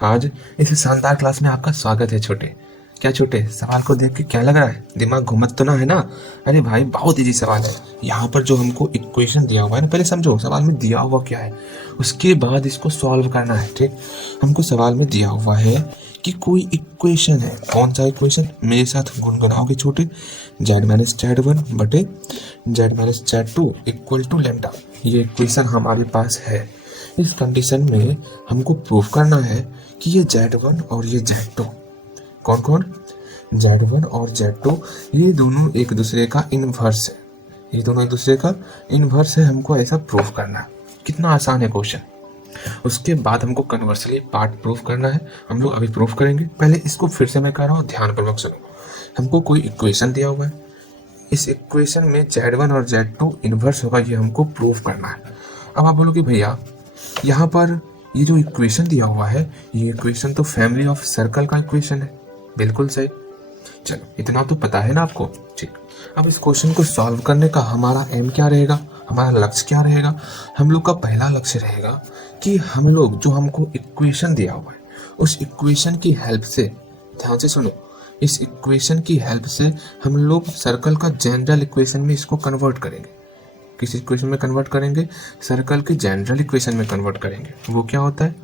आज इस शानदार क्लास में आपका स्वागत है छोटे। क्या छोटे, सवाल को देख के क्या लग रहा है? दिमाग घुमत तो ना है ना? अरे भाई, बहुत इजी सवाल है। यहाँ पर जो हमको इक्वेशन दिया हुआ है ना, पहले समझो सवाल में दिया हुआ क्या है, उसके बाद इसको सॉल्व करना है। ठीक, हमको सवाल में दिया हुआ है कि कोई इक्वेशन है। कौन सा इक्वेशन? मेरे साथ गुनगुनाओगे छोटे। z-z1 बटे z-z2 इक्वल टू लेमडा। ये इक्वेशन हमारे पास है। इस कंडीशन में हमको प्रूफ करना है कि ये z1 और ये z2 कौन कौन, z1 और z2 ये दोनों एक दूसरे का इनवर्स है। ये दोनों एक दूसरे का इनवर्स है, हमको ऐसा प्रूफ करना है। कितना आसान है क्वेश्चन। उसके बाद हमको कन्वर्सली पार्ट प्रूफ करना है। हम लोग अभी प्रूफ करेंगे। पहले इसको फिर से मैं कह रहा हूँ, ध्यानपूर्वक सुनो। हमको कोई इक्वेशन दिया हुआ है, इस इक्वेशन में z1 और z2 इनवर्स होगा, ये हमको प्रूफ करना है। अब आप बोलोगे भैया यहाँ पर ये जो इक्वेशन दिया हुआ है, ये इक्वेशन तो फैमिली ऑफ सर्कल का इक्वेशन है। बिल्कुल सही। चलो, इतना तो पता है ना आपको। ठीक, अब इस क्वेश्चन को सॉल्व करने का हमारा एम क्या रहेगा, हमारा लक्ष्य क्या रहेगा? हम लोग का पहला लक्ष्य रहेगा कि हम लोग जो हमको इक्वेशन दिया हुआ है, उस इक्वेशन की हेल्प से, ध्यान से सुनो, इस इक्वेशन की हेल्प से हम लोग सर्कल का जनरल इक्वेशन में इसको कन्वर्ट करेंगे। किस इक्वेशन में कन्वर्ट करेंगे? सर्कल के जनरल इक्वेशन में कन्वर्ट करेंगे। वो क्या होता है?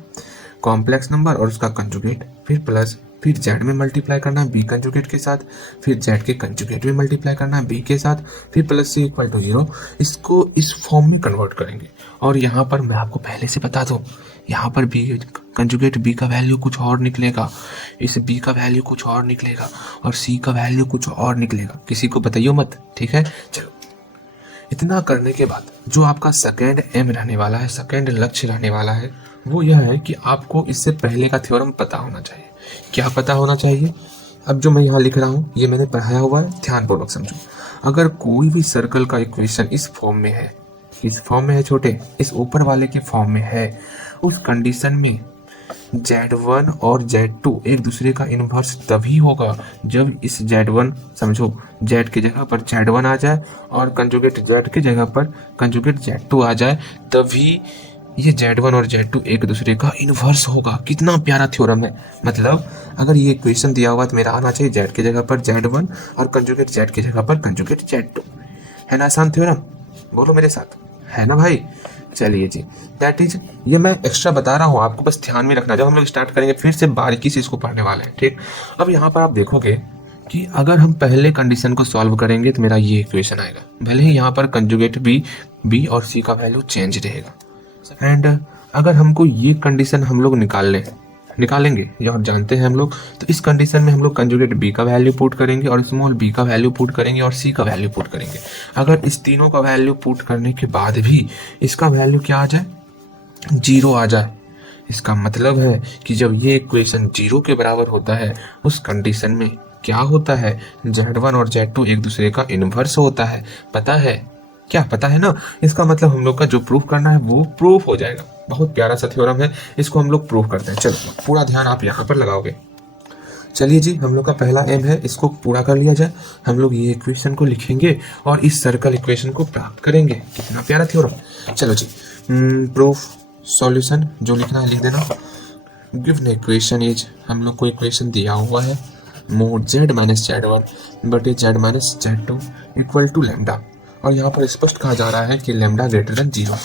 कॉम्प्लेक्स नंबर और उसका कंजुगेट, फिर प्लस, फिर z में मल्टीप्लाई करना है b कंजुगेट के साथ, फिर z के कंजुगेट में मल्टीप्लाई करना है b के साथ, फिर प्लस c इक्वल टू 0। इसको इस फॉर्म में कन्वर्ट करेंगे। और यहाँ पर मैं आपको पहले से बता दूँ, यहाँ पर b कंजुगेट b का वैल्यू कुछ और निकलेगा, इस b का वैल्यू कुछ और निकलेगा, और c का वैल्यू कुछ और निकलेगा। किसी को बताइयो मत, ठीक है? चलो, इतना करने के बाद जो आपका सेकेंड एम रहने वाला है, सेकेंड लक्ष्य रहने वाला है, वो यह है कि आपको इससे पहले का थ्योरम पता होना चाहिए। क्या पता होना चाहिए? अब जो मैं यहाँ लिख रहा हूँ ये मैंने पढ़ाया हुआ है, ध्यानपूर्वक समझो। अगर कोई भी सर्कल का इक्वेशन इस फॉर्म में है, इस फॉर्म में है छोटे, इस ऊपर वाले के फॉर्म में है, उस कंडीशन में z1 और z2 एक दूसरे का इनवर्स तभी होगा जब इस z1, समझो, z की जगह पर z1 आ जाए और कंजुगेट z की जगह पर कंजुगेट z2 आ जाए, तभी ये z1 और z2 एक दूसरे का इनवर्स होगा। कितना प्यारा थ्योरम है। मतलब अगर ये इक्वेशन दिया हुआ तो मेरा आना चाहिए z की जगह पर z1 और कंजुगेट z की जगह पर कंजुगेट z2। है ना आसान थ्योरम? बोलो मेरे साथ, है ना भाई? चलिए जी, दैट इज, ये मैं एक्स्ट्रा बता रहा हूँ आपको, बस ध्यान में रखना। जब हम लोग स्टार्ट करेंगे फिर से बारीकी से इसको पढ़ने वाले हैं। ठीक, अब यहाँ पर आप देखोगे कि अगर हम पहले कंडीशन को सॉल्व करेंगे तो मेरा ये इक्वेशन आएगा। भले ही यहाँ पर कंजुगेट बी और सी का वैल्यू चेंज रहेगा। एंड अगर हमको ये कंडीशन हम लोग निकालेंगे, और जानते हैं हम लोग, तो इस कंडीशन में हम लोग कंजुगेट बी का वैल्यू पुट करेंगे और स्मॉल बी का वैल्यू पुट करेंगे और सी का वैल्यू पुट करेंगे। अगर इस तीनों का वैल्यू पुट करने के बाद भी इसका वैल्यू क्या आ जाए, 0 आ जाए, इसका मतलब है कि जब ये इक्वेशन 0 के बराबर होता है, उस कंडीशन में क्या होता है, z1 और z2 एक दूसरे का इनवर्स होता है। पता है क्या? पता है ना? इसका मतलब हम लोग का जो प्रूफ करना है वो प्रूफ हो जाएगा। बहुत प्यारा सा थ्योरम है, इसको हम लोग प्रूफ करते हैं। चलो, पूरा ध्यान आप यहाँ पर लगाओगे। चलिए जी, हम लोग का पहला एम है, इसको पूरा कर लिया जाए। हम लोग ये इक्वेशन को लिखेंगे और इस सर्कल इक्वेशन को प्राप्त करेंगे। कितना प्यारा थ्योरम। चलो जी, प्रूफ, सॉल्यूशन, जो लिखना है लिख देना। गिवन इक्वेशन इज, हम लोग को इक्वेशन दिया हुआ है, मोड z माइनस z1 बटे z minus z2 equal to lambda. और यहाँ पर स्पष्ट कहा जा रहा है कि लेमडा ग्रेटर देन 0।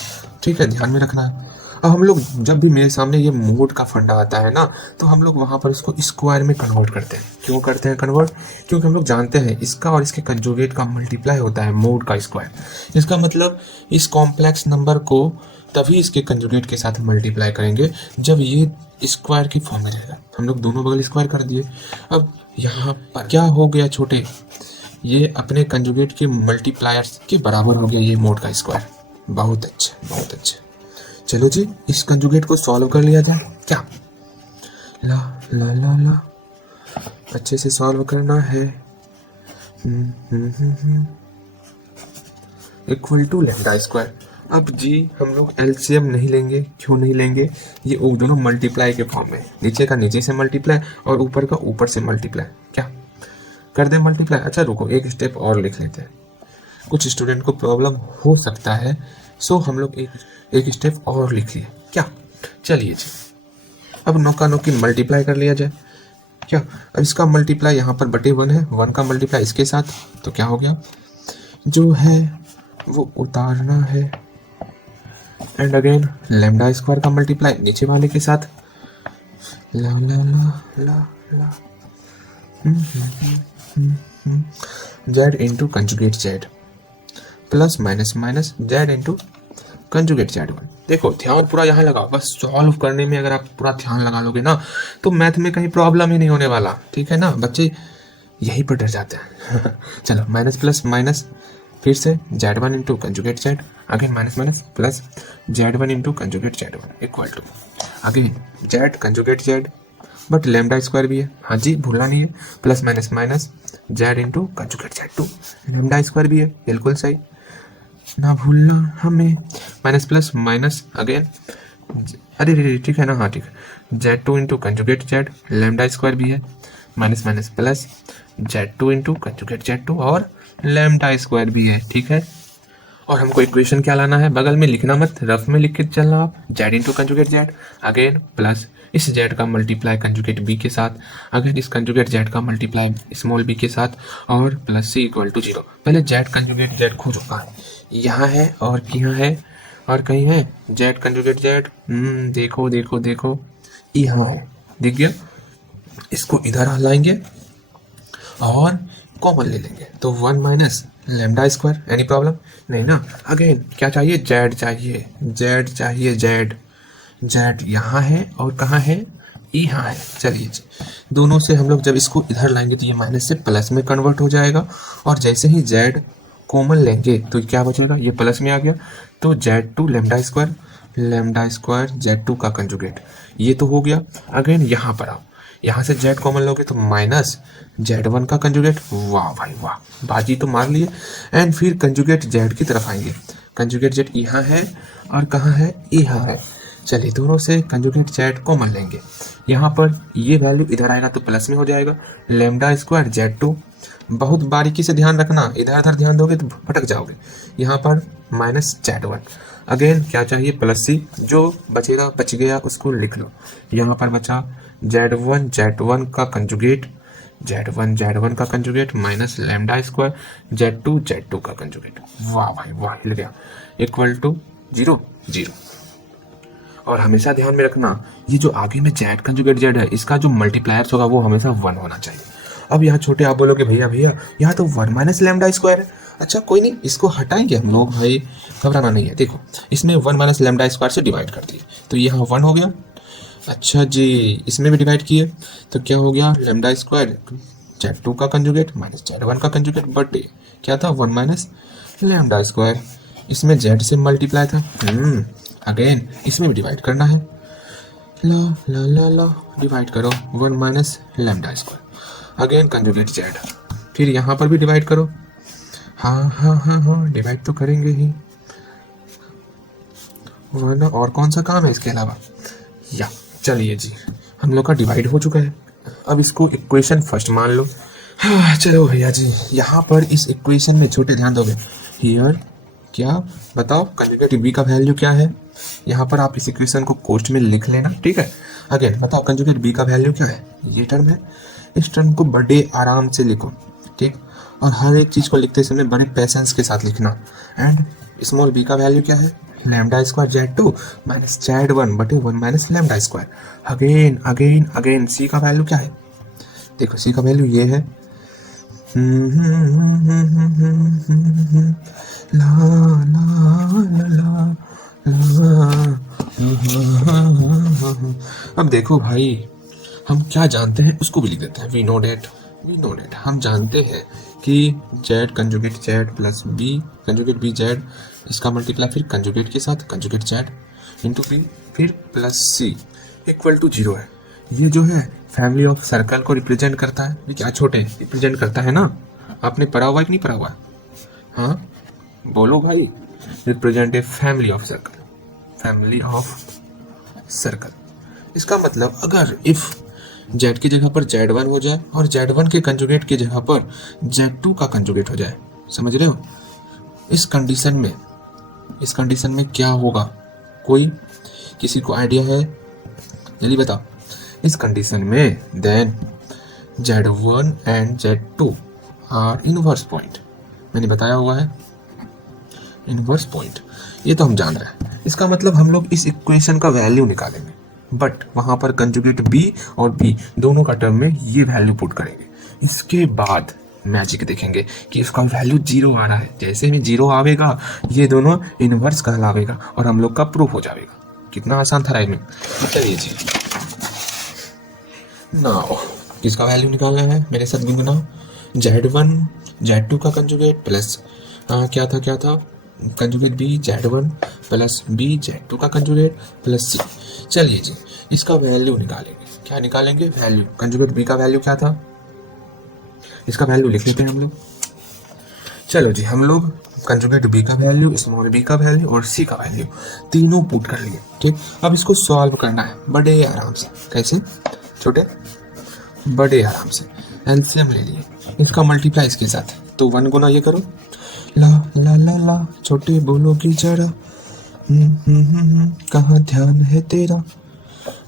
ठीक है, ध्यान में रखना है। अब हम लोग जब भी मेरे सामने ये मोड का फंडा आता है ना, तो हम लोग वहाँ पर इसको स्क्वायर में कन्वर्ट करते हैं। क्यों करते हैं कन्वर्ट? क्योंकि हम लोग जानते हैं इसका और इसके कंजुगेट का मल्टीप्लाई होता है मोड का स्क्वायर। इसका मतलब इस कॉम्प्लेक्स नंबर को तभी इसके कंजुगेट के साथ मल्टीप्लाई करेंगे जब ये स्क्वायर की फॉर्म में रहेगा। हम लोग दोनों बगल स्क्वायर कर दिए। अब यहाँ पर क्या हो गया छोटे, ये अपने कंजुगेट के मल्टीप्लायर्स के बराबर हो गया ये मोड का स्क्वायर। बहुत अच्छा, बहुत अच्छा। चलो जी, इस कंजुगेट को सॉल्व कर लिया जाए। क्या? ला ला ला ला, अच्छे से सॉल्व करना है। Equal to lambda square. अब जी हम लोग एलसीएम नहीं लेंगे। क्यों नहीं लेंगे? ये दोनों मल्टीप्लाई के फॉर्म में, नीचे का नीचे से मल्टीप्लाई और ऊपर का ऊपर से मल्टीप्लाई। क्या कर दे मल्टीप्लाई? अच्छा रुको, एक स्टेप और लिख लेते हैं। कुछ स्टूडेंट को प्रॉब्लम हो सकता है, सो हम लोग एक स्टेप और लिख लिए। क्या? चलिए जी, अब नौ का नौ की मल्टीप्लाई कर लिया जाए क्या। अब इसका मल्टीप्लाई यहाँ पर बटे 1 है, 1 का मल्टीप्लाई इसके साथ, तो क्या हो गया, जो है वो उतारना है। एंड अगेन लैम्डा स्क्वायर का मल्टीप्लाई नीचे वाले के साथ, ला ला ला ला ला z into conjugate Z plus minus minus Z into conjugate Z one. देखो ध्यान पूरा यहाँ लगाओ, बस सॉल्व करने में अगर आप पूरा ध्यान लगा लोगे ना तो मैथ में कहीं प्रॉब्लम ही नहीं होने वाला, ठीक है ना। बच्चे यही पर डर जाते हैं चलो माइनस प्लस माइनस, फिर से Z one into conjugate Z, again minus minus plus Z one into conjugate Z one equal to again Z conjugate Z, but lambda square भी है, हाँ जी भूलना नहीं है, plus minus minus Z into conjugate Z two, lambda square भी है, बिल्कुल सही, ना भूलना हमें। माइनस प्लस माइनस अगेन, अरे रे ठीक है ना, हाँ ठीक है, Z two into conjugate Z, lambda square भी है, minus minus plus Z two into conjugate Z two और लैम्डा स्क्वायर भी है, ठीक है। और हमको इक्वेशन क्या लाना है, बगल में लिखना मत, रफ में लिख के चलना आप, Z into conjugate Z again plus इस जेड का मल्टीप्लाई कंजुगेट बी के साथ, अगेन इस कंजुगेट जेड का मल्टीप्लाई स्मॉल बी के साथ और प्लस सी इक्वल टू 0। पहले जेड कंजुगेट जेड खोजो, कहाँ यहाँ है और यहाँ है और कहीं है जेड कंजुगेट जेड, देखो देखो देखो यहाँ है, दिख गया। इसको इधर लाएंगे और कॉमन ले लेंगे तो 1 minus lambda square, any problem नहीं ना। अगेन क्या चाहिए, जेड चाहिए, जेड चाहिए, जेड जेड यहाँ है और कहाँ है, यहाँ है। चलिए जी, दोनों से हम लोग जब इसको इधर लाएंगे तो ये माइनस से प्लस में कन्वर्ट हो जाएगा और जैसे ही जेड कॉमन लेंगे तो क्या बचेगा, ये प्लस में आ गया, तो Z two lambda square Z two का कंजुगेट, ये तो हो गया। अगेन यहाँ पर आओ, यहाँ से जेड कॉमन लोगे तो माइनस जेड वन का कंजुगेट, वाह भाई वाह, बाजी तो मार लिए। एंड फिर कंजुगेट जेड की तरफ आएंगे, कंजुगेट जेड यहाँ है और कहाँ है, यहाँ है। चलिए दोनों से कंजुगेट जेड कॉमन लेंगे, यहाँ पर ये वैल्यू इधर आएगा तो प्लस में हो जाएगा, लैम्डा स्क्वायर जेड टू, बहुत बारीकी से ध्यान रखना, इधर उधर ध्यान दोगे तो भटक जाओगे। यहाँ पर माइनस जेड वन, अगेन क्या चाहिए, प्लस सी, जो बचेगा बच गया उसको लिख लो। यहाँ पर बचा जेड वन का कंजुगेट, जेड वन का conjugate minus lambda square Z two का कंजुगेट, वाह भाई वाह, हिल गया, इक्वल टू 0 0। और हमेशा ध्यान में रखना ये जो आगे में जेड कंजुगेट जेड है इसका जो मल्टीप्लायर्स होगा वो हमेशा 1 होना चाहिए। अब यहाँ छोटे आप बोलोगे भैया भैया यहाँ तो 1 माइनस लैम्डा स्क्वायर है, अच्छा कोई नहीं, इसको हटाएंगे हम लोग भाई, घबराना नहीं है। देखो इसमें 1 माइनस लैम्डा स्क्वायर से डिवाइड कर दिए तो यहाँ 1 हो गया, अच्छा जी इसमें भी डिवाइड किए तो क्या हो गया, लैम्डा स्क्वायर जेड टू का कंजुगेट माइनस जेड वन का कंजुगेट, बट क्या था 1 माइनस लैम्डा स्क्वायर, इसमें जेड से मल्टीप्लाई था, अगेन इसमें भी डिवाइड करना है, ला ला ला ला डिवाइड करो 1 minus lambda square, again conjugate Z, फिर यहाँ पर भी डिवाइड करो, हाँ हाँ हाँ हाँ डिवाइड तो करेंगे ही, वरना और कौन सा काम है इसके अलावा। या चलिए जी हम लोग का डिवाइड हो चुका है, अब इसको इक्वेशन फर्स्ट मान लो। हाँ चलो भैया जी, यहाँ पर इस इक्वेशन में छोटे ध्यान दोगे, हियर क्या बताओ कंजुगेट बी का वैल्यू क्या है, यहाँ पर आप इस इक्वेशन को कोष्ट में लिख लेना, ठीक है। अगेन बताओ कंजुगेट बी का वैल्यू क्या है, ये टर्म है, इस टर्म को बड़े आराम से लिखो, ठीक, और हर एक चीज़ को लिखते समय बड़े पैसेंस के साथ लिखना। एंड स्मॉल बी का वैल्यू क्या है, lambda square Z two minus Z one बटे 1 minus lambda square, again again again c का वैल्यू क्या है, देखो सी का वैल्यू ये है, ला ला ला ला। अब देखो भाई हम क्या जानते हैं उसको भी लिख देते हैं, वी नो डेट हम जानते हैं कि Z conjugate Z plus B conjugate B Z, इसका मल्टीप्लाई फिर कंजुगेट के साथ कंजुगेट जेड इंटू बी फिर प्लस सी इक्वल टू 0 है। ये जो है फैमिली ऑफ सर्कल को रिप्रेजेंट करता है, ये क्या छोटे रिप्रेजेंट करता है ना, आपने पढ़ा हुआ है कि नहीं पढ़ा हुआ है, हाँ बोलो भाई, represent a family of circle, इसका मतलब अगर इफ जेड की जगह पर जेड वन हो जाए और जेड वन के कंजुगेट की जगह पर जेड टू का कंजुगेट हो जाए, समझ रहे हो, इस कंडीशन में क्या होगा, कोई किसी को आइडिया है, जल्दी बताओ। इस कंडीशन में then Z1 and Z2 are inverse point. मैंने बताया हुआ है इनवर्स पॉइंट, ये तो हम जान रहे हैं। इसका मतलब हम लोग इस इक्वेशन का वैल्यू निकालेंगे, बट वहां पर कंजुगेट B और B दोनों का टर्म में ये वैल्यू पुट करेंगे। इसके बाद मैजिक देखेंगे कि इसका वैल्यू 0 आ रहा है। जैसे ही 0 आवेगा ये दोनों इनवर्स कहलावेगा और हम लोग का प्रूफ हो जाएगा। कितना आसान था राइमिंग। चलिए जी, नाउ किसका वैल्यू निकालना है मेरे साथ गुनगुनाओ। Z1 Z2 का कंजुगेट प्लस क्या था conjugate B Z1 plus B Z2 का कंजुगेट प्लस C। चलिए जी, इसका वैल्यू निकालेंगे। क्या निकालेंगे? वैल्यू। कंजुगेट B का वैल्यू क्या था, इसका वैल्यू लिख लेते हैं हम लोग। चलो जी, हम लोग कंजुगेट B का वैल्यू, स्मॉल b का वैल्यू और C का वैल्यू तीनों पुट कर लिए। ठीक, अब इसको सॉल्व करना है बड़े आराम से। कैसे छोटे? बड़े आराम से। एलसीएम ले लिए, इसका मल्टीप्लाई इसके साथ, तो 1 गुना ये करो, ला ला ला ला छोटे बोलो की जरा कहाँ ध्यान है तेरा।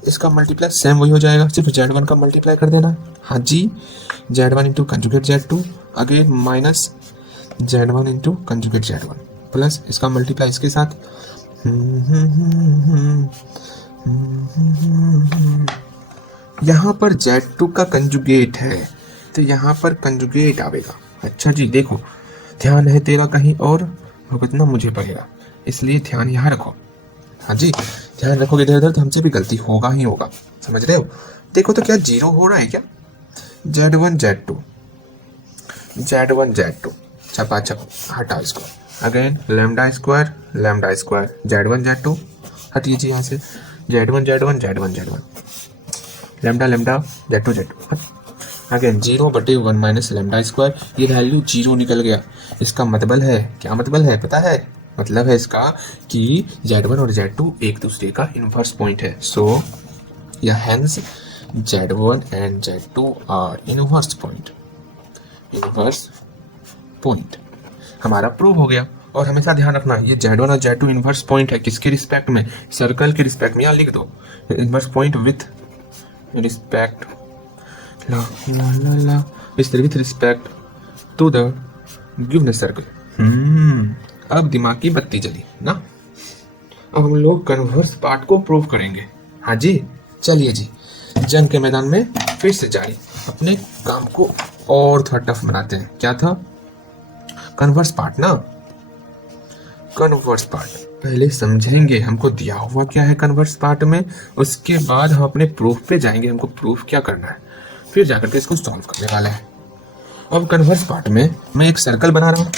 इसका मल्टीप्लाई सेम वही हो जाएगा, सिर्फ Z1 का मल्टीप्लाई कर देना। हाँ जी, Z1 into conjugate Z2 again minus Z1 into conjugate Z1 plus इसका मल्टीप्लाई इसके साथ। यहाँ पर Z2 का कंजुगेट है तो यहाँ पर कंजुगेट आवेगा। अच्छा जी, देखो ध्यान है तेरा कहीं और भुगतना मुझे पड़ेगा, इसलिए ध्यान यहाँ रखो। हाँ जी, ध्यान रखोगे इधर उधर तो हमसे भी गलती होगा ही होगा, समझ रहे हो। देखो तो क्या 0 हो रहा है क्या? Z1 Z2 छपा छप, हटा इसको। Again lambda square Z1 Z2 हटिए जी यहाँ से। Z1 lambda Z2 again 0/1 minus lambda square. ये वैल्यू 0 निकल गया। इसका मतलब है, क्या मतलब है पता है? मतलब है इसका कि Z1 और Z2 एक दूसरे का इनवर्स पॉइंट है। सो या hence Z1 and Z2 are inverse point. हमारा प्रूव हो गया। और हमेशा ध्यान रखना, ये Z1 और Z2 इनवर्स पॉइंट है किसके रिस्पेक्ट में? सर्कल के रिस्पेक्ट में। यहाँ लिख दो inverse point with respect with respect to the given circle. अब दिमाग की बत्ती जली ना। अब हम लोग कन्वर्स पार्ट को प्रूव करेंगे। हाँ जी, चलिए जी, जंग के मैदान में फिर से जारी, अपने काम को और थोड़ा टफ बनाते हैं। क्या था? कन्वर्स पार्ट ना। कन्वर्स पार्ट पहले समझेंगे, हमको दिया हुआ क्या है कन्वर्स पार्ट में, उसके बाद हम अपने प्रूफ पे जाएंगे। हमको प्रूफ क्या करना है, फिर जाकर के इसको सॉल्व करने वाला है। अब कन्वर्स पार्ट में मैं एक सर्कल बना रहा हूँ,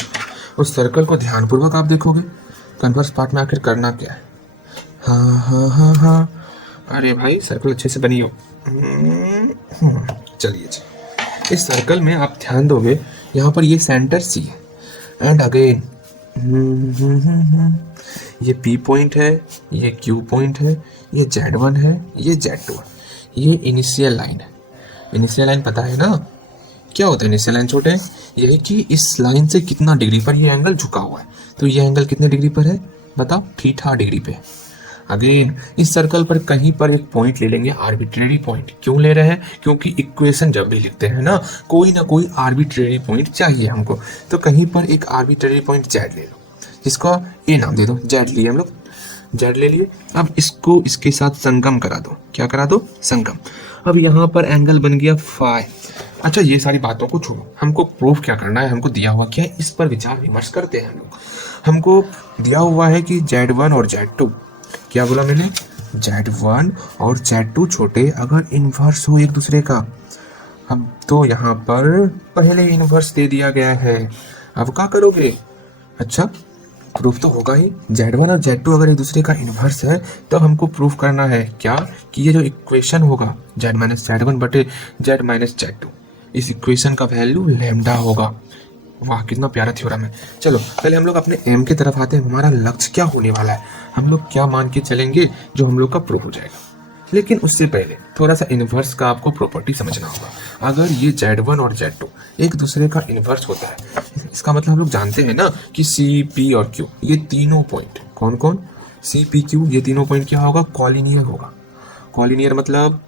उस सर्कल को ध्यानपूर्वक आप देखोगे। कन्वर्स पार्ट में आखिर करना क्या है? हाँ, अरे भाई सर्कल अच्छे से बनी हो। चलिए जी, इस सर्कल में आप ध्यान दोगे, यहाँ पर ये सेंटर C है एंड अगेन ये P पॉइंट है, ये Q पॉइंट है, ये Z1 है, ये Z2 है, ये इनिशियल लाइन है। इनिशियल लाइन पता है ना क्या होता है? इनिशियल लाइन छोटे यही कि इस लाइन से कितना डिग्री पर ये एंगल झुका हुआ है। तो ये एंगल कितने डिग्री पर है बताओ? थीटा डिग्री पे। अगेन इस सर्कल पर कहीं पर एक पॉइंट ले लेंगे, आर्बिट्रेरी पॉइंट। क्यों ले रहे हैं? क्योंकि इक्वेशन जब भी लिखते हैं ना कोई आर्बिट्रेरी पॉइंट चाहिए हमको। तो कहीं पर एक आर्बिट्रेरी पॉइंट Z ले लो, जिसको A नाम दे दो। Z लिए हम लोग, Z ले लिए। अब इसको इसके साथ संगम करा दो। क्या करा दो? संगम। अब यहाँ पर एंगल बन गया फाई। अच्छा, ये सारी बातों को छोड़ो, हमको प्रूफ क्या करना है, हमको दिया हुआ क्या है, इस पर विचार विमर्श करते हैं हम लोग। हमको दिया हुआ है कि Z1 और Z2, क्या बोला मैंने? Z1 और Z2 छोटे अगर इन्वर्स हो एक दूसरे का। अब तो यहाँ पर पहले इन्वर्स दे दिया गया है, अब क्या करोगे? अच्छा, प्रूफ तो होगा ही। Z1 और Z2 अगर एक दूसरे का इन्वर्स है तो हमको प्रूफ करना है क्या, कि ये जो इक्वेशन होगा Z माइनस Z1 बटे Z माइनस Z2, इस इक्वेशन का वैल्यू लैम्डा होगा। वाह, कितना प्यारा थ्योरम है। चलो पहले हम लोग अपने एम की तरफ आते हैं। हमारा लक्ष्य क्या होने वाला है, हम लोग क्या मान के चलेंगे जो हम लोग का प्रूफ हो जाएगा। लेकिन उससे पहले थोड़ा सा इन्वर्स का आपको प्रॉपर्टी समझना होगा। अगर ये Z1 और Z2 एक दूसरे का इन्वर्स होता है, इसका मतलब हम लोग जानते हैं ना कि C, P और Q ये तीनों पॉइंट कौन कौन? C, P, Q ये तीनों पॉइंट क्या होगा? कॉलिनियर होगा। कॉलिनियर मतलब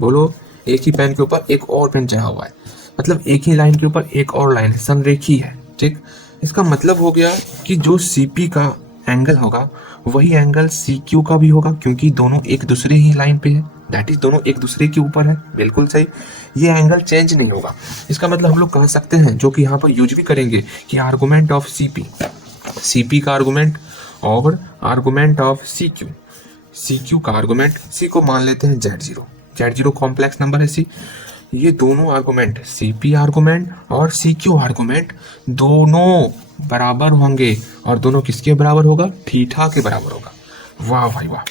बोलो, एक ही पेन के ऊपर एक और पेन चढ़ा हुआ है, मतलब एक ही लाइन के ऊपर एक और लाइन है, संरेखी है। ठीक, इसका मतलब हो गया कि जो CP का एंगल होगा वही एंगल CQ का भी होगा, क्योंकि दोनों एक दूसरे ही लाइन पे है, दैट इज दोनों एक दूसरे के ऊपर है। बिल्कुल सही, ये एंगल चेंज नहीं होगा। इसका मतलब हम लोग कह सकते हैं, जो कि यहाँ पर यूज भी करेंगे, कि आर्गुमेंट ऑफ CP का आर्गुमेंट और आर्गुमेंट ऑफ CQ का आर्गुमेंट, C को मान लेते हैं Z0 कॉम्प्लेक्स नंबर है C। ये दोनों आर्गुमेंट, CP आर्गुमेंट और CQ आर्गुमेंट, दोनों बराबर होंगे, और दोनों किसके बराबर होगा? थीटा के बराबर होगा। वाह भाई वाह।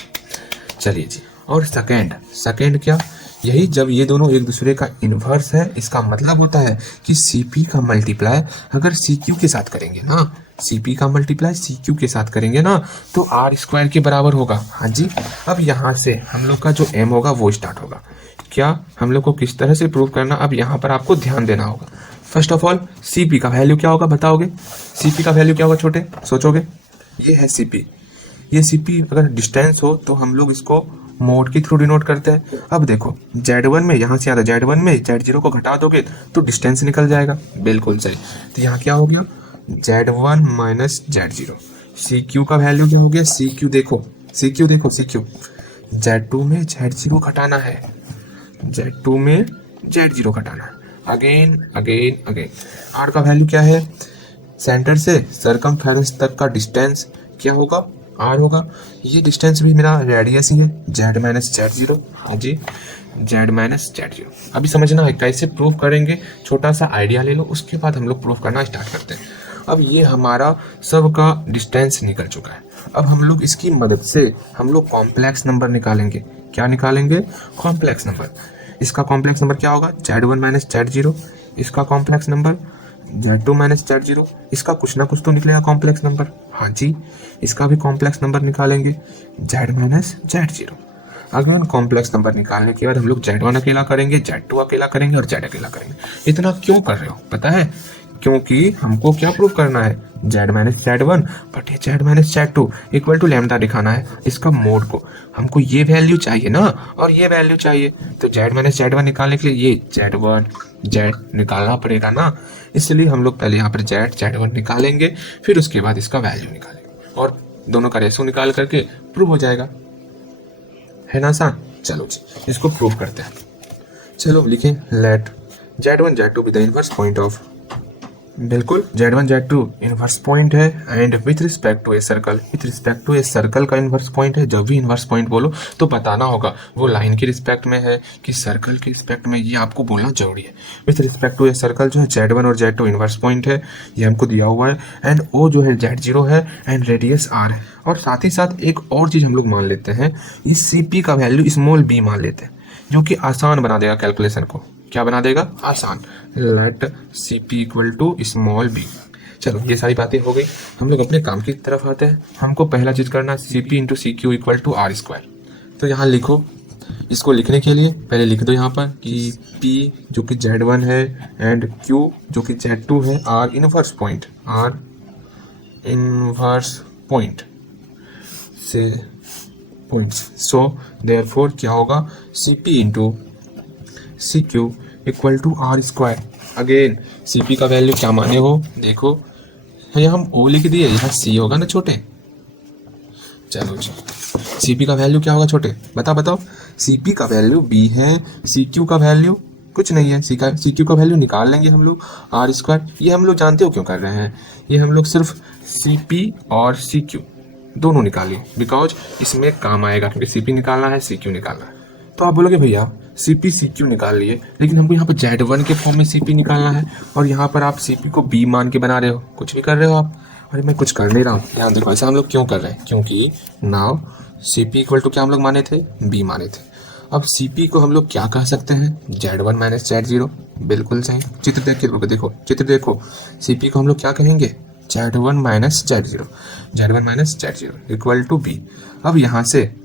चलिए जी, और सेकेंड क्या? यही जब ये दोनों एक दूसरे का इन्वर्स है, इसका मतलब होता है कि CP का मल्टीप्लाई अगर CQ के साथ करेंगे ना, CP का मल्टीप्लाई CQ के साथ करेंगे ना, तो R² के बराबर होगा। हाँ जी, अब यहाँ से हम लोग का जो M होगा वो स्टार्ट होगा। क्या हम लोग को किस तरह से प्रूव करना, अब यहाँ पर आपको ध्यान देना होगा। फर्स्ट ऑफ ऑल, CP का वैल्यू क्या होगा बताओगे? CP का वैल्यू क्या होगा छोटे, सोचोगे? ये है CP। ये CP अगर डिस्टेंस हो तो हम लोग इसको मोड के थ्रू डिनोट करते हैं। अब देखो, Z1 में, यहाँ से आता Z1 में Z0 को घटा दोगे तो डिस्टेंस निकल जाएगा। बिल्कुल सही, तो यहाँ क्या हो गया? Z1 minus Z0। CQ का वैल्यू क्या हो गया? CQ देखो, CQ Z2 में Z0 घटाना है, Z2 में Z0 घटाना है, अगेन। R का वैल्यू क्या है? सेंटर से सरकमफेरेंस तक का डिस्टेंस क्या होगा? R होगा। ये डिस्टेंस भी मेरा रेडियस ही है, Z माइनस Z0। हाँ जी, Z माइनस Z0। अभी समझना है कैसे प्रूफ करेंगे, छोटा सा आइडिया ले लो, उसके बाद हम लोग प्रूफ करना स्टार्ट करते हैं। अब ये हमारा सब का डिस्टेंस निकल चुका है। अब हम लोग इसकी मदद से हम लोग कॉम्प्लेक्स नंबर निकालेंगे। क्या निकालेंगे? Complex number. इसका कॉम्प्लेक्स नंबर क्या होगा? Z1 minus Z0। इसका complex number Z2 minus Z0। इसका कुछ ना कुछ तो निकलेगा कॉम्प्लेक्स नंबर। हाँ जी, इसका भी कॉम्प्लेक्स नंबर निकालेंगे, Z माइनस Z0। अगर कॉम्प्लेक्स नंबर निकालने के बाद हम लोग Z1 अकेला करेंगे, Z2 अकेला करेंगे और Z अकेला करेंगे। इतना क्यों कर रहे हो पता है? क्योंकि हमको क्या प्रूव करना है? Z माइनस Z1 बटे Z minus Z2 equal to lambda दिखाना है, इसका मोड को। हमको ये वैल्यू चाहिए ना, और ये वैल्यू चाहिए, तो Z माइनस Z1 निकालने के लिए ये Z निकालना पड़ेगा ना। इसलिए हम लोग पहले यहाँ पर Z1 निकालेंगे, फिर उसके बाद इसका वैल्यू निकालेंगे, और दोनों का रेशो निकाल करके प्रूव हो जाएगा। है ना आसान? चलो जी, इसको प्रूव करते हैं। चलो लिखें, let Z1 Z2 with the inverse point of, बिल्कुल Z1 Z2 इनवर्स पॉइंट है, and with respect to a circle का इनवर्स पॉइंट है। जब भी इनवर्स पॉइंट बोलो तो बताना होगा वो लाइन के रिस्पेक्ट में है कि सर्कल के रिस्पेक्ट में, ये आपको बोलना जरूरी है। With respect to a circle जो है Z1 और Z2 इनवर्स पॉइंट है, ये हमको दिया हुआ है, एंड O जो है Z0 है, एंड रेडियस R है। और साथ ही साथ एक और चीज़ हम लोग मान लेते हैं, इस CP का वैल्यू स्मॉल b मान लेते हैं, जो कि आसान बना देगा कैलकुलेशन को। क्या बना देगा? आसान। Let CP equal to small b। चलो, ये सारी बातें हो गई, हम लोग अपने काम की तरफ आते हैं। हमको पहला चीज करना, CP into CQ equal to R²। तो यहाँ लिखो, इसको लिखने के लिए पहले लिख दो यहाँ पर कि P जो कि Z1 है एंड Q जो कि Z2 है, R इनवर्स पॉइंट से पॉइंट्स। सो देयरफॉर क्या होगा? CP into CQ equal to R²। Again CP का वैल्यू क्या माने हो? देखो, यहाँ हम O लिख दिए, यहाँ C होगा ना छोटे। चलो जी, CP का वैल्यू क्या होगा छोटे? बताओ। CP का वैल्यू B है, CQ का वैल्यू कुछ नहीं है, CQ का वैल्यू निकाल लेंगे हम लोग, R²। ये हम लोग जानते हो क्यों कर रहे हैं, ये हम लोग सिर्फ CP और CQ दोनों निकालिए, बिकॉज इसमें काम आएगा, क्योंकि CP निकालना है, CQ निकालना है। तो आप बोलोगे भैया CP CQ निकाल लिए, लेकिन हमको यहाँ पर Z1 के फॉर्म में CP निकालना है, और यहाँ पर आप CP को B मान के बना रहे हो, कुछ भी कर रहे हो आप। अरे मैं कुछ कर नहीं रहा हूँ, ध्यान देखो, ऐसा हम लोग क्यों कर रहे हैं? क्योंकि नाउ CP इक्वल टू क्या हम लोग माने थे? B माने थे। अब CP को हम लोग क्या कह सकते हैं? Z1 minus Z0। बिल्कुल सही, चित्र देख के देखो, CP को हम लोग क्या कहेंगे? Z1 minus Z0 equal to B। अब यहाँ से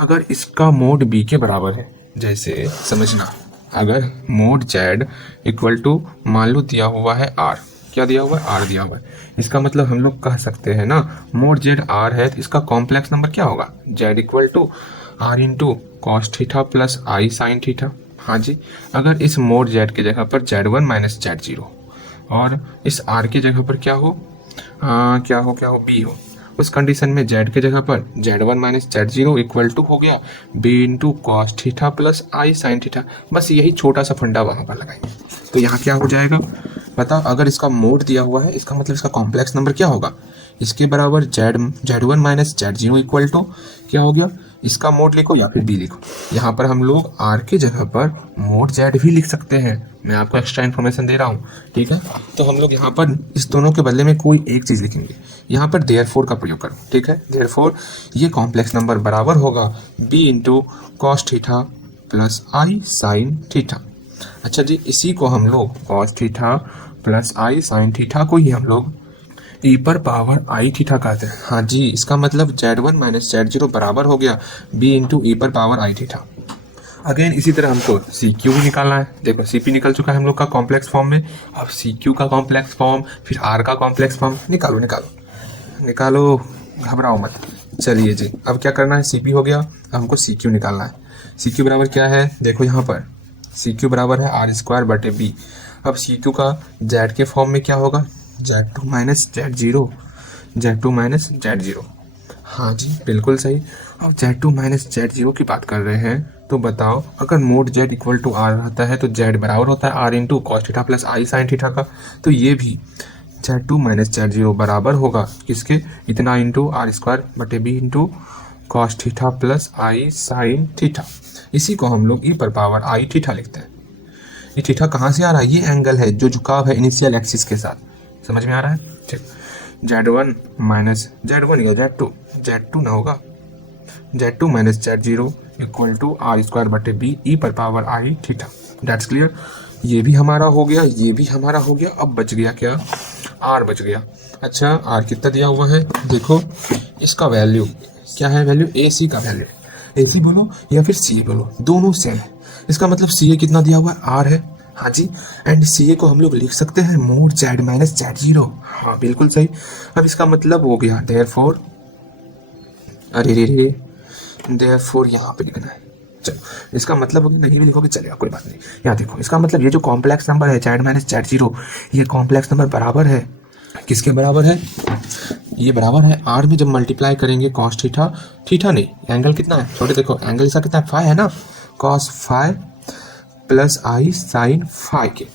अगर इसका मोड B के बराबर है, जैसे समझना, अगर मोड Z इक्वल टू मान लो दिया हुआ है R, क्या दिया हुआ है? R दिया हुआ है। इसका मतलब हम लोग कह सकते हैं ना, मोड Z R है, तो इसका कॉम्प्लेक्स नंबर क्या होगा? Z equal to R into cos theta plus I sine theta. हाँ जी, अगर इस मोड जेड की जगह पर Z1 माइनस Z0 और इस आर की जगह पर क्या हो बी हो, उस कंडीशन में जेड की जगह पर Z1 minus Z0 equal to हो गया b into cos theta plus आई साइन थीटा। बस यही छोटा सा फंडा वहाँ पर लगाएंगे। तो यहाँ क्या हो जाएगा बताओ, अगर इसका मोड दिया हुआ है इसका मतलब इसका कॉम्प्लेक्स नंबर क्या होगा, इसके बराबर Z1 minus Z0 equal to क्या हो गया, इसका मोड लिखो या फिर बी लिखो। यहाँ पर हम लोग आर की जगह पर मोड जेड भी लिख सकते हैं, मैं आपको एक्स्ट्रा इन्फॉर्मेशन दे रहा हूँ, ठीक है। तो हम लोग यहाँ पर इस दोनों के बदले में कोई एक चीज़ लिखेंगे, यहाँ पर देयरफॉर का प्रयोग करो, ठीक है। देयरफॉर ये कॉम्प्लेक्स नंबर बराबर होगा b into cos theta plus आई साइन थीटा। अच्छा जी, इसी को हम लोग कॉस थीटा प्लस आई साइन थीटा को ही हम लोग ई पर पावर आई थीटा कहते हैं। हाँ जी, इसका मतलब Z1 माइनस Z0 बराबर हो गया बी इंटू ई पर पावर आई थीटा। अगेन इसी तरह हमको सी क्यू भी निकालना है। देखो सी पी निकल चुका है हम लोग का कॉम्प्लेक्स फॉर्म में, अब सी क्यू का कॉम्प्लेक्स फॉर्म, फिर आर का कॉम्प्लेक्स फॉर्म निकालो निकालो निकालो, घबराओ मत। चलिए जी, अब क्या करना है, सी पी हो गया, अब हमको सी क्यू निकालना है। सी क्यू बराबर क्या है, देखो यहाँ पर सी क्यू बराबर है आर स्क्वायर बटे बी। अब सी क्यू का जेड के फॉर्म में क्या होगा, Z2 minus Z0, Z2 minus Z0। हाँ जी बिल्कुल सही। अब Z2 माइनस Z0 की बात कर रहे हैं, तो बताओ अगर mod Z equal to R रहता है तो Z बराबर होता है R into cos theta plus आई साइन थीटा का। तो ये भी Z2 माइनस Z0 बराबर होगा किसके, इतना इंटू आर स्क्वायर बटे b into cos theta plus आई साइन थीटा। इसी को हम लोग ई पर पावर आई थीटा लिखते हैं। ये थीटा कहाँ से आ रहा है, ये एंगल है जो झुकाव है इनिशियल एक्सिस के साथ, समझ में आ रहा है। ठीक, Z1 माइनस Z1 या Z2 ना होगा, Z2 minus Z0 equal to R square बटे बी ई पर power I theta. That's clear. ये भी हमारा हो गया, ये भी हमारा हो गया। अब बच गया क्या, आर बच गया। अच्छा, आर कितना दिया हुआ है, देखो इसका वैल्यू क्या है, वैल्यू ए सी का वैल्यू, ए सी बोलो या फिर सी ए बोलो, दोनों सेम है। इसका मतलब सी ए कितना दिया हुआ है, आर है। हाँ जी, एंड सी ए को हम लोग लिख सकते हैं मोड जेड माइनस Z0। हाँ बिल्कुल सही। अब इसका मतलब हो गया देयरफॉर, अरे रे रे, देयरफॉर यहाँ पे लिखना है। चलो इसका मतलब नहीं भी लिखोगे चलेगा, कोई बात नहीं। यहाँ देखो, इसका मतलब ये जो कॉम्प्लेक्स नंबर है जेड माइनस Z0, ये कॉम्प्लेक्स नंबर बराबर है किसके बराबर है, ये बराबर है आर में जब मल्टीप्लाई करेंगे कॉस थीटा, थीटा नहीं, एंगल कितना है छोटे, देखो एंगल इसका कितना है, फाई है ना, कॉस फाई प्लस आई साइन फाई के।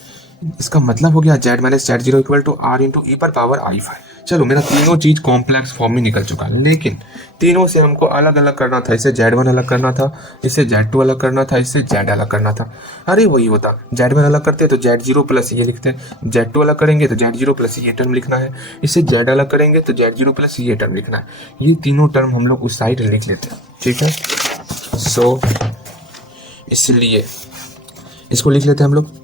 इसका मतलब हो गया z minus Z0 equal to r into e पर पावर आई फाई। चलो मेरा तीनों चीज कॉम्प्लेक्स फॉर्म में निकल चुका है, लेकिन तीनों से हमको अलग अलग करना था। इससे Z1 अलग करना था, इससे Z2 अलग करना था, इससे Z अलग करना था। अरे वही होता, Z1 अलग करते तो Z0 प्लस ये लिखते हैं, Z2 अलग करेंगे तो Z0 प्लस ये टर्म लिखना है, इससे Z अलग करेंगे तो Z0 प्लस ये टर्म लिखना है। ये तीनों टर्म हम लोग उस साइड लिख लेते हैं, ठीक है। सो इसलिए इसको लिख लेते हैं हम लोग।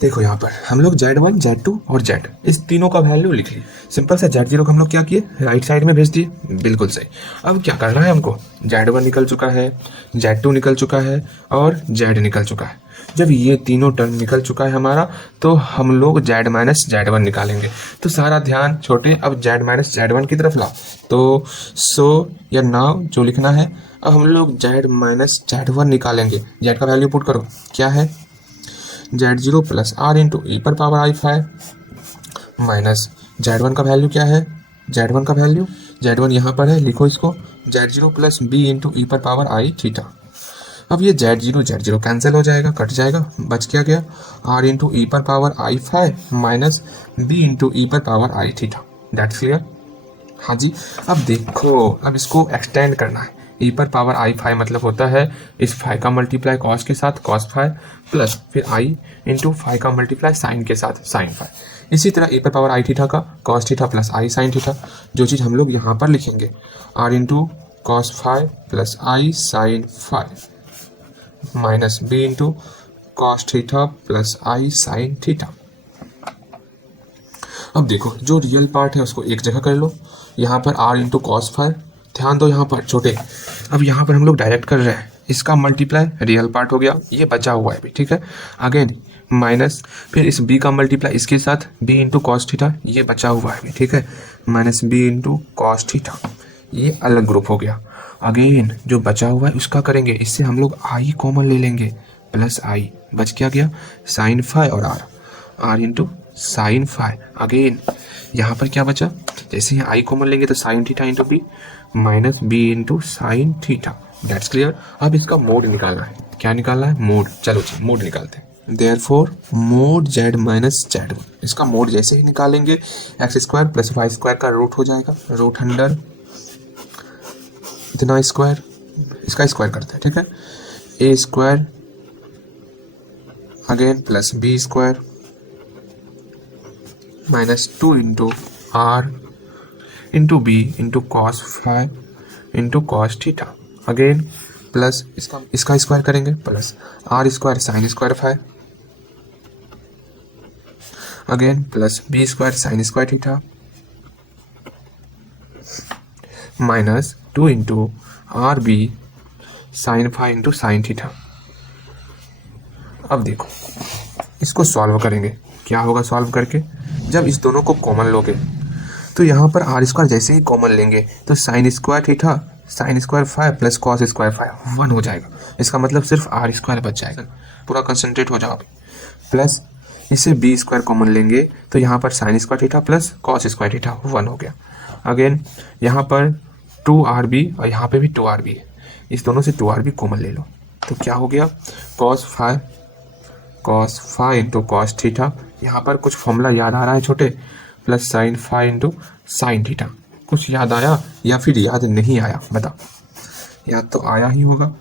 देखो यहाँ पर हम लोग Z1 Z2 और Z इस तीनों का वैल्यू लिख लिए। सिंपल से Z0 को हम लोग क्या किए, राइट साइड में भेज दिए, बिल्कुल सही। अब क्या करना है हमको, Z1 निकल चुका है, Z2 निकल चुका है और Z निकल चुका है। जब ये तीनों टर्म निकल चुका है हमारा, तो हम लोग Z माइनस Z1 निकालेंगे। तो सारा ध्यान छोटे अब Z माइनस Z1 की तरफ लाओ। तो सो या नाउ जो लिखना है, अब हम लोग Z माइनस Z1 निकालेंगे। Z का वैल्यू पुट करो, क्या है, Z0 plus are into e पर पावर आई फाई माइनस Z1 का वैल्यू क्या है, Z1 का वैल्यू, Z1 यहाँ पर है, लिखो इसको, Z0 plus B into e पर पावर आई थीटा। अब ये Z0 कैंसिल हो जाएगा, कट जाएगा, बच क्या गया, आर इंटू ई पर पावर आई phi minus B into e पर power I theta. That's clear. हाँ जी, अब देखो, अब इसको एक्सटेंड करना है। ई पर पावर आई फाई मतलब होता है इस फाई का मल्टीप्लाई कॉस के साथ कॉस फाई प्लस फिर आई इंटू फाई का मल्टीप्लाई साइन के साथ साइन फाई। इसी तरह ई पर पावर आई थीटा का कॉस थीटा प्लस आई साइन थीटा, जो चीज़ हम लोग यहाँ पर लिखेंगे R into cos phi plus आई sine phi minus B into cos theta plus आई साइन थीटा। अब देखो, जो रियल पार्ट है उसको एक जगह कर लो, यहाँ पर आर इंटू कॉस फाई, ध्यान दो यहाँ पर छोटे, अब यहाँ पर हम लोग डायरेक्ट कर रहे हैं, इसका मल्टीप्लाई रियल पार्ट हो गया, ये बचा हुआ है भी, ठीक है। अगेन माइनस फिर इस b का मल्टीप्लाई इसके साथ b इंटू कॉस थीटा, ये बचा हुआ है भी, ठीक है, minus b into cos theta, ये अलग ग्रुप हो गया। अगेन जो बचा हुआ है उसका करेंगे, इससे हम लोग i कॉमन ले लेंगे, प्लस आई, बच क्या गया साइन फाई और R, R into sine phi. Again यहाँ पर क्या बचा, जैसे ही आई कॉमन लेंगे तो sine theta into B minus B into sine theta. That's clear. अब इसका मोड निकालना है। क्या निकालना है, मोड। चलो जी मोड निकालते हैं। Therefore mod Z minus Z one, इसका मोड जैसे ही निकालेंगे x square plus y square का रूट हो जाएगा, रूट अंडर इतना स्क्वायर, इसका स्क्वायर करते हैं, ठीक है, a square again plus B square minus 2 into r into b into cos five into cos theta. Again plus इसका स्क्वायर करेंगे plus are square sine square five again plus B square sine square theta minus 2 into R B sine five into sine theta. अब देखो इसको solve करेंगे, क्या होगा solve करके, जब इस दोनों को कॉमन लोगे तो यहाँ पर आर स्क्वायर जैसे ही कॉमन लेंगे तो sign square theta sine square five plus cos square five 1 हो जाएगा। इसका मतलब सिर्फ आर स्क्वायर बच जाएगा। पूरा कंसंट्रेट हो जाओ। प्लस इसे बी स्क्वायर कॉमन लेंगे तो यहाँ पर sign square theta plus cos square theta 1 हो गया। अगेन यहाँ पर 2rb और यहाँ पे भी 2rb है, इस दोनों से 2rb कॉमन ले लो तो क्या हो गया cos five into cos theta. यहाँ पर कुछ फॉर्मूला याद आ रहा है छोटे, plus sign five into sine theta. कुछ याद आया या फिर याद नहीं आया बता, याद तो आया ही होगा।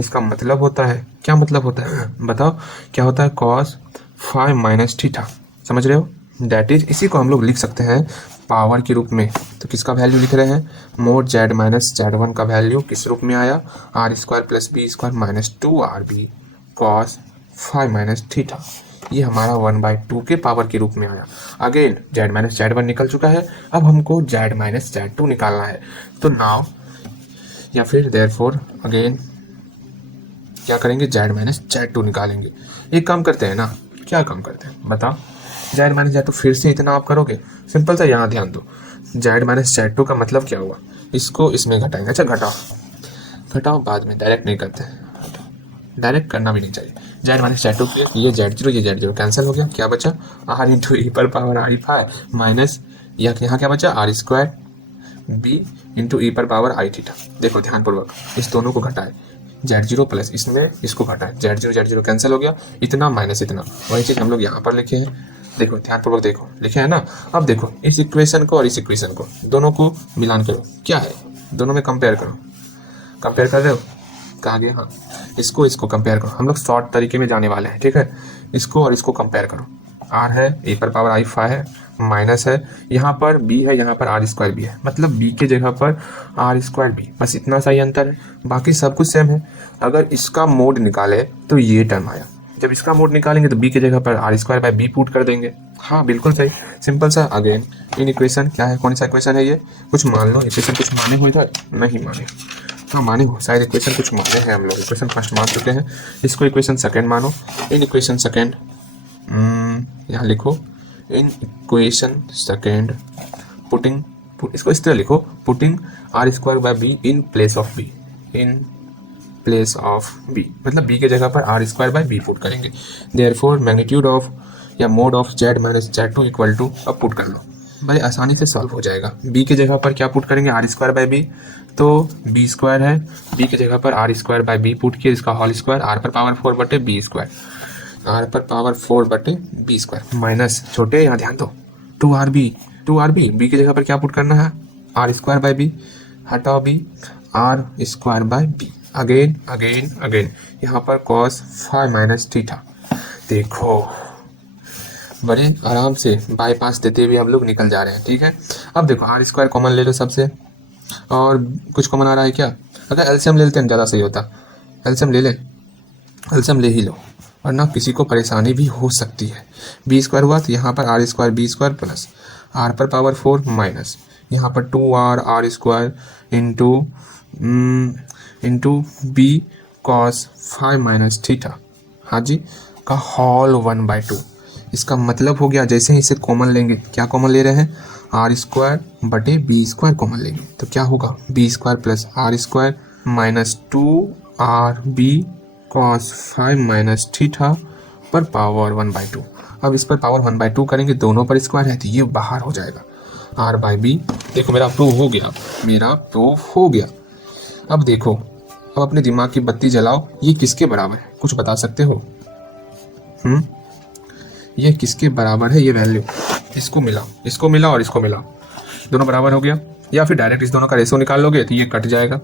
इसका मतलब होता है, क्या मतलब होता है बताओ, क्या होता है कॉस फाइव माइनस थीटा, समझ रहे हो। दैट इज, इसी को हम लोग लिख सकते हैं पावर के रूप में। तो किसका वैल्यू लिख रहे हैं, mod Z minus Z one का वैल्यू किस रूप में आया, R square plus B square minus 2rb cos five minus theta. ये हमारा 1/2 के पावर के रूप में आया। Again Z minus Z one निकल चुका है, अब हमको जेड माइनस जेड टू निकालना है। तो नाउ या फिर देयरफॉर अगेन क्या करेंगे, जेड माइनस जेड टू निकालेंगे। एक काम करते हैं ना, क्या काम करते हैं बताओ, जेड माइनस जेड टू फिर से इतना आप करोगे, सिंपल सा यहाँ ध्यान दो, जेड माइनस जेड टू का मतलब क्या हुआ, इसको इसमें घटाएंगे। अच्छा घटाओ बाद में, डायरेक्ट नहीं करते, डायरेक्ट करना भी नहीं चाहिए। जेड माइनस जेड टू, ये जेड जीरो कैंसिल हो गया, क्या बचा आर इंटू ई पर पावर आई फाइव माइनस यहाँ क्या बचा are square B into e पर पावर आई थीटा। देखो ध्यानपूर्वक इस दोनों को घटाए, जेड जीरो प्लस इसमें इसको घटाए, जेड जीरो कैंसिल हो गया, इतना माइनस इतना, वही चीज़ हम लोग यहाँ पर लिखे हैं। देखो ध्यानपूर्वक देखो, लिखे हैं ना। अब देखो इस इक्वेशन को और इस इक्वेशन को दोनों को मिलान करो, क्या है दोनों में कंपेयर करो, कंपेयर कर रहे हो कहा गया, हाँ इसको कंपेयर करो। हम लोग शॉर्ट तरीके में जाने वाले हैं, ठीक है। इसको और इसको कंपेयर करो, आर है ए पर पावर आई फाइव है माइनस है, यहाँ पर बी है, यहाँ पर आर स्क्वायर बी है, मतलब बी के जगह पर आर स्क्वायर बी, बस इतना सा ही अंतर है, बाकी सब कुछ सेम है। अगर इसका मोड निकाले तो ये टर्म आया, जब इसका मोड निकालेंगे तो बी के जगह पर R square by B put कर देंगे। हाँ बिल्कुल सही, सिंपल सा। अगेन इन इक्वेशन क्या है, कौन सा इक्वेशन है ये, कुछ मान लो, इक्वेशन कुछ माने हो इधर, नहीं माने, हाँ माने हो, शायद इक्वेशन कुछ माने हैं हम लोग, इक्वेशन फर्स्ट मान चुके हैं, इसको इक्वेशन सेकंड मानो। इन इक्वेशन सेकंड यहाँ लिखो, इन इक्वेशन सेकंड पुटिंग, इसको इस तरह लिखो, putting R square by B in place of B, in place of B, मतलब बी के जगह पर R square by B put करेंगे। देयरफॉर मैग्नीट्यूड ऑफ या mod of Z minus Z two equal to, अब पुट कर लो, बड़े आसानी से सॉल्व हो जाएगा। बी के जगह पर क्या पुट करेंगे, आर स्क्वायर बाय बी, तो बी स्क्वायर है, बी के जगह पर R square by B put किया, इसका होल स्क्वायर, आर पर पावर 4 बटे बी स्क्वायर, आर पर पावर 4 बटे बी स्क्वायर माइनस छोटे, यहाँ ध्यान दो 2rb, बी की जगह पर क्या पुट करना है, आर स्क्वायर बाय बी, हटाओ B, R square by B. Again यहाँ पर कॉस फाइव माइनस थीटा। देखो बड़े आराम से बाईपास देते हुए हम लोग निकल जा रहे हैं, ठीक है। अब देखो आर स्क्वायर कॉमन ले लो सबसे, और कुछ कॉमन आ रहा है क्या, अगर एलसीएम ले लेते हैं ज़्यादा सही होता, एलसीएम ले ही लो, वरना किसी को परेशानी भी हो सकती है। बी स्क्वायर हुआ तो यहाँ पर R square B square plus R पर पावर 4 माइनस यहाँ पर 2r square into B cos 5 minus theta, हाँ जी, का होल 1/2। इसका मतलब हो गया जैसे ही इसे कॉमन लेंगे, क्या कॉमन ले रहे हैं, आर स्क्वायर बटे बी स्क्वायर कॉमन लेंगे, तो क्या होगा B square plus are square minus 2rb cos 5 minus theta पर पावर 1/2। अब इस पर पावर 1/2 करेंगे, दोनों पर स्क्वायर है तो ये बाहर हो जाएगा r/b। देखो मेरा प्रूव हो गया, मेरा प्रूव हो गया। अब देखो, अब अपने दिमाग की बत्ती जलाओ, ये किसके बराबर है, कुछ बता सकते हो? ये किसके बराबर है ये वैल्यू? इसको मिलाओ, इसको मिलाओ और इसको मिलाओ, दोनों बराबर हो गया। या फिर डायरेक्ट इस दोनों का रेशो निकाल लोगे तो ये कट जाएगा।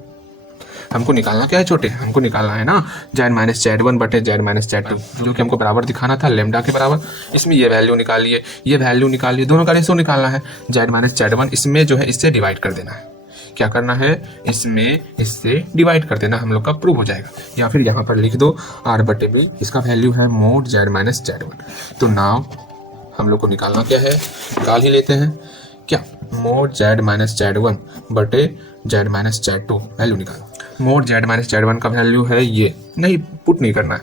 हमको निकालना क्या है छोटे, हमको निकालना है ना z माइनस z1 बटे z माइनस z2, जो कि हमको बराबर दिखाना था लैम्डा के बराबर। इसमें ये वैल्यू निकालिए, ये वैल्यू निकालिए, दोनों का रेशो निकालना है। z माइनस z1 इसमें जो है इससे डिवाइड कर देना है। क्या करना है, इसमें इससे डिवाइड कर देना, हम लोग का प्रूव हो जाएगा। या फिर यहाँ पर लिख दो r/b, इसका वैल्यू है मोड z माइनस z1। तो नाउ हम लोग को निकालना क्या है, निकाल ही लेते हैं क्या, मोड z माइनस z1 बटे z माइनस z2, वैल्यू निकालो। मोड z माइनस z1 का वैल्यू है ये, नहीं पुट नहीं करना है,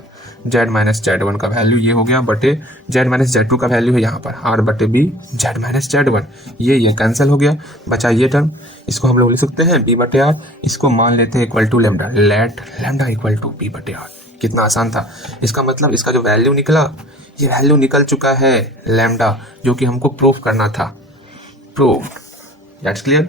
z माइनस z1 का वैल्यू ये हो गया बटे z माइनस z2 का वैल्यू है यहाँ पर r/b z माइनस z1। ये कैंसिल हो गया, बचा ये टर्म, इसको हम लोग लिख सकते हैं b बटे r, इसको मान लेते हैं equal to lambda, let lambda equal to b बटे r। कितना आसान था। इसका मतलब इसका जो वैल्यू निकला, ये वैल्यू निकल चुका है लैम्डा, जो कि हमको प्रूफ करना था। Proof, that's clear.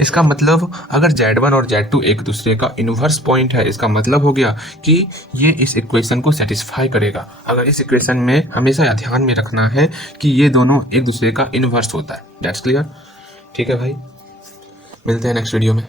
इसका मतलब अगर Z1 और Z2 एक दूसरे का इन्वर्स पॉइंट है, इसका मतलब हो गया कि ये इस इक्वेशन को सेटिस्फाई करेगा। अगर इस इक्वेशन में हमेशा ध्यान में रखना है कि ये दोनों एक दूसरे का इन्वर्स होता है। That's clear. ठीक है भाई, मिलते हैं नेक्स्ट वीडियो में।